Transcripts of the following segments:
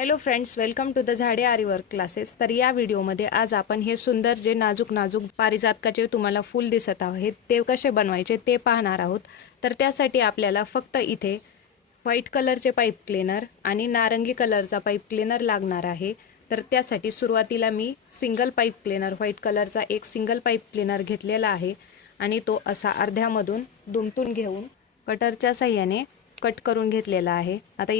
Hello friends, welcome to the झाडे आरी work classes. तर या व्हिडिओमध्ये आज आपण हे सुंदर जे नाजूक नाजूक पारिजातकाचे तुम्हाला फूल दिसत आहेत ते कसे बनवायचे ते पाहणार आहोत. तर त्यासाठी आपल्याला फक्त इथे व्हाईट कलरचे पाईप क्लीनर आणि नारंगी कलरचा पाईप क्लीनर लागणार आहे. तर त्यासाठी सुरुवातीला मी सिंगल पाईप क्लीनर व्हाईट कलरचा एक सिंगल पाईप क्लीनर घेतलेला आहे आणि तो असा अर्ध्यामधून दुमटून घेऊन कटरच्या साह्याने कट करून घेतलेला आहे. आता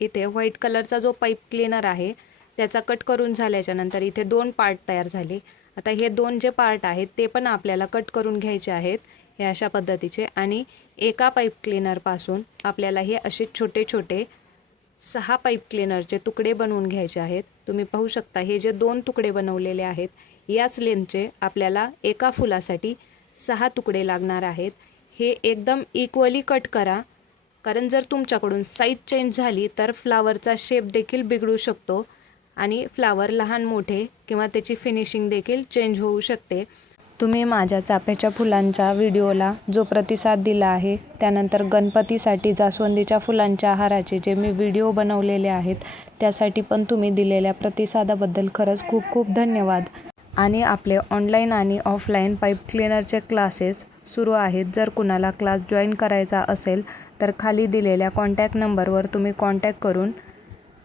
इथे व्हाईट कलरचा जो पाईप क्लीनर आहे त्याचा कट करून झाल्याच्या नंतर इथे दोन पार्ट तयार झाले. आता हे दोन जे पार्ट आहेत ते पण आपल्याला कट करून घ्यायचे आहेत हे अशा पद्धतीचे. आणि एका पाईप क्लीनर पासून आपल्याला हे असे छोटे छोटे 6 पाईप क्लीनरचे तुकडे बनवून घ्यायचे आहेत. तुम्ही पाहू शकता हे जे दोन तुकडे बनवलेले आहेत याच लेंथचे आपल्याला एका फुलासाठी 6 तुकडे लागणार आहेत. हे एकदम इक्वली कट करा, कारण जर तुमच्याकडून साईज चेंज झाली तर फ्लावरचा शेप देखील बिघडू शकतो आणि फ्लावर लहान मोठे किंवा त्याची फिनिशिंग देखील चेंज होऊ शकते. तुम्ही माझ्या चाफ्याच्या फुलांच्या व्हिडिओला जो प्रतिसाद दिला आहे, त्यानंतर गणपतीसाठी जास्वंदीच्या फुलांच्या हाराचे जे मी व्हिडिओ बनवलेले आहेत त्यासाठी पण तुम्ही दिलेल्या प्रतिसादाबद्दल खरंच खूप खूप धन्यवाद. आणि आपले ऑनलाईन आणि ऑफलाईन पाईप क्लीनरचे क्लासेस सुरू आहेत. जर कुणाला क्लास जॉईन करायचा असेल तर खाली दिलेल्या कॉन्टॅक्ट नंबरवर तुम्ही कॉन्टॅक्ट करून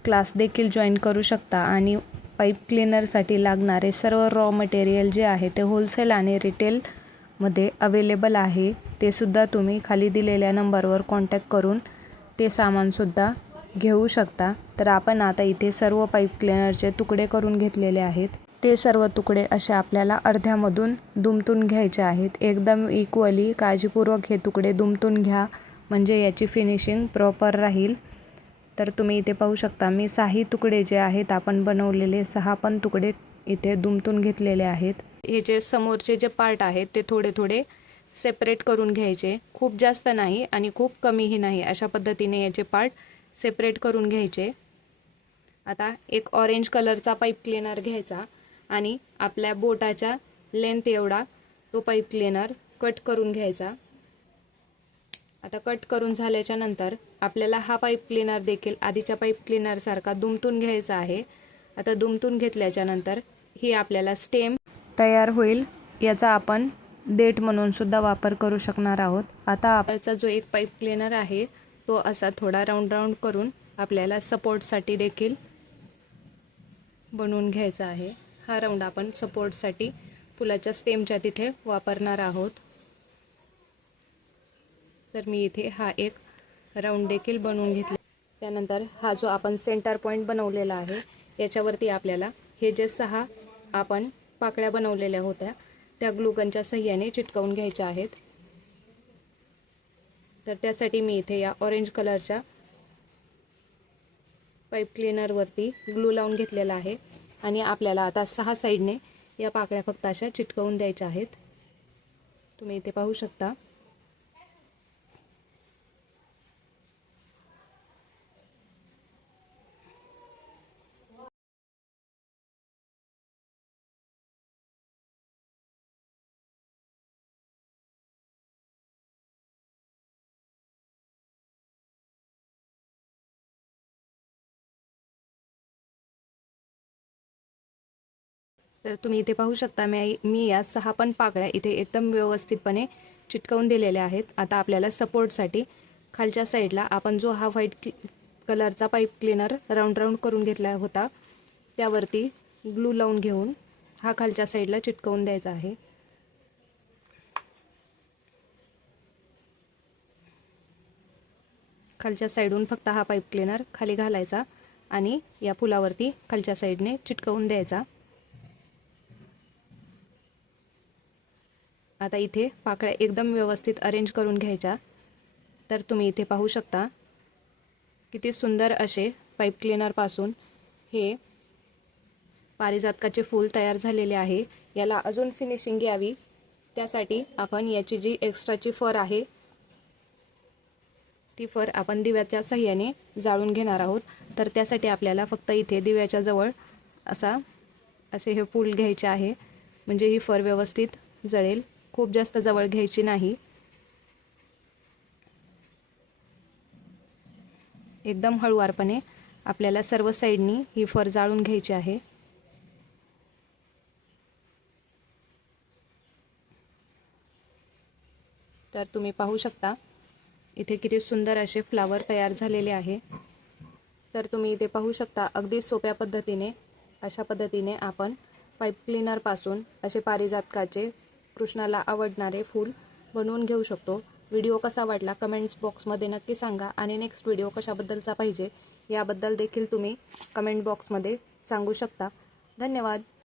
क्लास देखील जॉईन करू शकता. आणि पाईप क्लीनरसाठी लागणारे सर्व रॉ मटेरियल जे आहे ते होलसेल आणि रिटेलमध्ये अवेलेबल आहे. ते सुद्धा तुम्ही खाली दिलेल्या नंबरवर कॉन्टॅक्ट करून ते सामानसुद्धा घेऊ शकता. तर आपण आता इथे सर्व पाईप क्लीनरचे तुकडे करून घेतलेले आहेत. ते सर्व तुकडे असे आपल्याला अर्ध्यामधून दुमटून घ्यायचे आहेत. एकदम इक्वली काळजीपूर्वक हे तुकडे दुमटून घ्या, म्हणजे याची फिनिशिंग प्रॉपर राहील. तर तुम्ही इथे पाहू शकता मी 6 तुकडे जे आहेत आपण बनवलेले 6 पण तुकडे इथे दुमटून घेतलेले आहेत. हे जे समोरचे जे पार्ट आहेत ते थोडे थोडे सेपरेट करून घ्यायचे, खूप जास्त नाही आणि खूप कमीही नाही, अशा पद्धतीने याचे पार्ट सेपरेट करून घ्यायचे. आता एक ऑरेंज कलरचा पाईप क्लीनर घ्यायचा आणि आपल्या बोटाच्या लेंथ एवढा तो पाईप क्लीनर कट करून घ्यायचा. आता कट करून झाल्याच्या नंतर आपल्याला हा पाईप क्लीनर देखील आधीच्या पाईप क्लीनर सारखा दुमटून घ्यायचा आहे. आता दुमटून घेतल्याच्या नंतर ही आपल्याला स्टेम तयार होईल, याचा आपण देठ म्हणून सुद्धा वापर करू शकणार आहोत. आता आपल्याचा जो एक पाईप क्लीनर आहे तो असा थोडा राऊंड राऊंड करून आपल्याला सपोर्टसाठी देखील बनवून घ्यायचा आहे. हा राऊंड आपण सपोर्टसाठी फुलाच्या स्टेमच्या तिथे वापरणार आहोत. तर मी इथे हा एक राऊंड देखील बनवून घेतला. त्यानंतर हा जो आपण सेंटर पॉईंट बनवलेला आहे याच्यावरती आपल्याला हे जे 6 आपण पाकळ्या बनवलेल्या होत्या त्या ग्लूगनच्या सहाय्याने चिटकवून घ्यायच्या आहेत. तर त्यासाठी मी इथे या ऑरेंज कलरच्या पाईप क्लीनरवरती ग्लू लावून घेतलेला आहे आणि आपल्याला आता 6 साईडने या पाकळ्या फक्त अशा चिटकवून द्यायच्या आहेत. तुम्ही इथे पाहू शकता. तर तुम्ही इथे पाहू शकता मी या 6 पण पाकळ्या इथे एकदम व्यवस्थितपणे चिटकवून दिलेल्या आहेत. आता आपल्याला सपोर्टसाठी खालच्या साईडला आपण जो हा व्हाईट कलरचा पाईप क्लीनर राऊंड राऊंड करून घेतला होता त्यावरती ग्लू लावून घेऊन हा खालच्या साईडला चिटकवून द्यायचा आहे. खालच्या साईडून फक्त हा पाईप क्लीनर खाली घालायचा आणि या फुलावरती खालच्या साईडने चिटकवून द्यायचा. आता इथे पाकळ्या एकदम व्यवस्थित अरेंज करून घ्यायच्या. तर तुम्ही इथे पाहू शकता किती सुंदर असे पाईप क्लीनरपासून हे पारिजातकाचे फूल तयार झालेले आहे. याला अजून फिनिशिंग यावी त्यासाठी आपण याची जी एक्स्ट्राची फर आहे ती फर आपण दिव्याच्या साह्याने जाळून घेणार आहोत. तर त्यासाठी आपल्याला फक्त इथे दिव्याच्या जवळ असे हे फूल घ्यायचे आहे, म्हणजे ही फर व्यवस्थित जळेल. खूप जास्त जवळ घ्यायची नाही, एकदम हळूवारपणे आपल्याला सर्व साईडनी ही फर जाळून घ्यायची आहे। तर तुम्ही पाहू शकता इथे किती सुंदर असे फ्लावर तयार झालेले आहे। तर तुम्ही इथे पाहू शकता अगदी सोप्या पद्धतीने अशा पद्धतीने आपण पाईप क्लीनर पासून असे पारिजातकाचे कृष्णाला आवडणारे फूल बनवून घेऊ शकतो। व्हिडिओ कसा वाटला कमेंट्स बॉक्समध्ये नक्की सांगा आणि नेक्स्ट व्हिडिओ कशाबद्दलचा पाहिजे याबद्दल देखील तुम्ही कमेंट बॉक्समध्ये सांगू शकता। धन्यवाद।